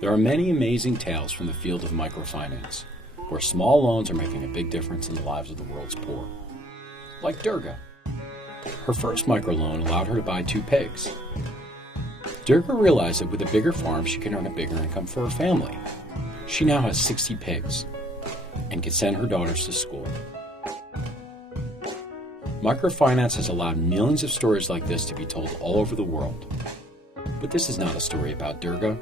There are many amazing tales from the field of microfinance, where small loans are making a big difference in the lives of the world's poor. Like Durga. Her first microloan allowed her to buy 2 pigs. Durga realized that with a bigger farm, she can earn a bigger income for her family. She now has 60 pigs and can send her daughters to school. Microfinance has allowed millions of stories like this to be told all over the world. But this is not a story about Durga.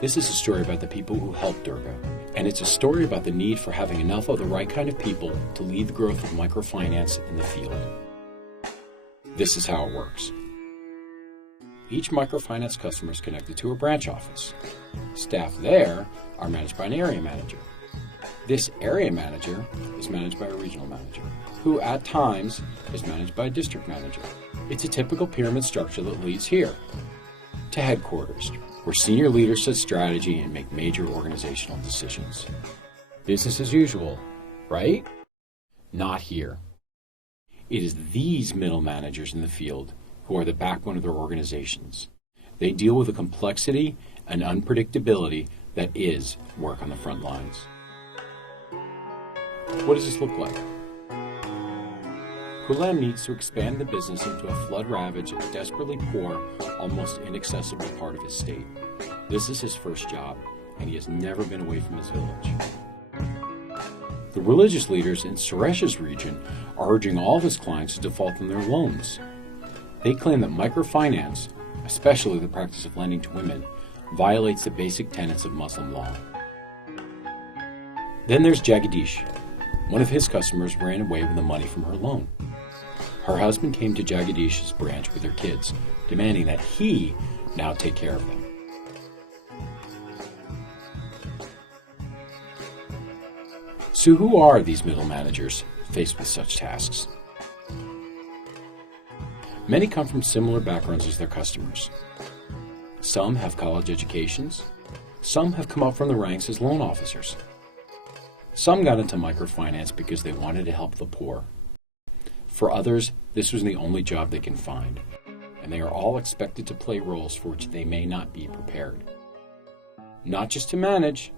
This is a story about the people who helped Durga. And it's a story about the need for having enough of the right kind of people to lead the growth of microfinance in the field. This is how it works. Each microfinance customer is connected to a branch office. Staff there are managed by an area manager. This area manager is managed by a regional manager, who at times is managed by a district manager. It's a typical pyramid structure that leads here, to headquarters, where senior leaders set strategy and make major organizational decisions. Business as usual, right? Not here. It is these middle managers in the field who are the backbone of their organizations. They deal with the complexity and unpredictability that is work on the front lines. What does this look like? Kulam needs to expand the business into a flood-ravaged, desperately poor, almost inaccessible part of his state. This is his first job, and he has never been away from his village. The religious leaders in Suresh's region are urging all of his clients to default on their loans. They claim that microfinance, especially the practice of lending to women, violates the basic tenets of Muslim law. Then there's Jagadish. One of his customers ran away with the money from her loan. Her husband came to Jagadish's branch with her kids, demanding that he now take care of them. So who are these middle managers faced with such tasks? Many come from similar backgrounds as their customers. Some have college educations. Some have come up from the ranks as loan officers. Some got into microfinance because they wanted to help the poor. For others, this was the only job they can find, and they are all expected to play roles for which they may not be prepared. Not just to manage,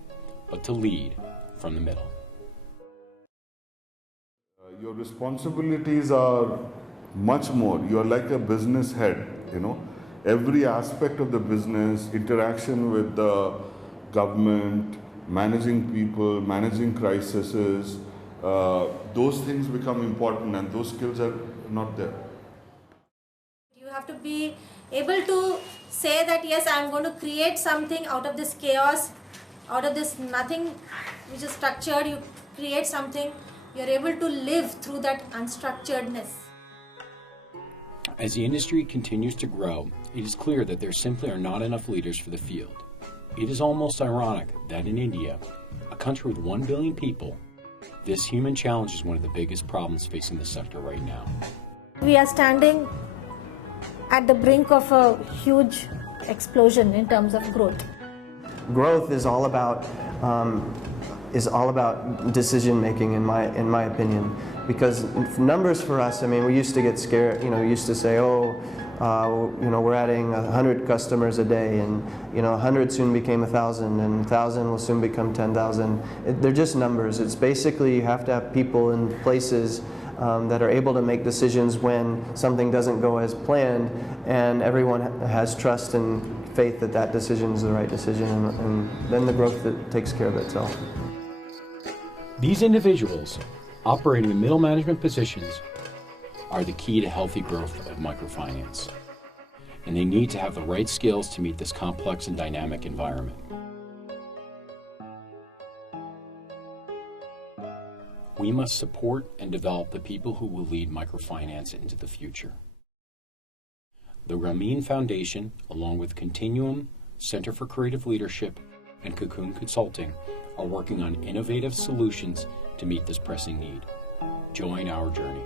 but to lead from the middle. Your responsibilities are much more. You are like a business head, Every aspect of the business, interaction with the government, managing people, managing crises, those things become important, and those skills are not there. You have to be able to say that yes, I am going to create something out of this chaos, out of this nothing which is structured. You create something, you are able to live through that unstructuredness. As the industry continues to grow, it is clear that there simply are not enough leaders for the field. It is almost ironic that in India, a country with 1 billion people, this human challenge is one of the biggest problems facing the sector right now. We are standing at the brink of a huge explosion in terms of growth. Growth is all about decision making, in my opinion, because numbers for us. I mean, we used to get scared. We used to say, we're adding 100 customers a day, and 100 soon became 1,000, and 1,000 will soon become 10,000. They're just numbers. It's basically you have to have people in places that are able to make decisions when something doesn't go as planned, and everyone has trust and faith that that decision is the right decision, and then the growth that takes care of itself. These individuals operating in middle management positions are the key to healthy growth of microfinance, and they need to have the right skills to meet this complex and dynamic environment. We must support and develop the people who will lead microfinance into the future. The Grameen Foundation, along with Continuum, Center for Creative Leadership, and CoCoon Consulting, are working on innovative solutions to meet this pressing need. Join our journey.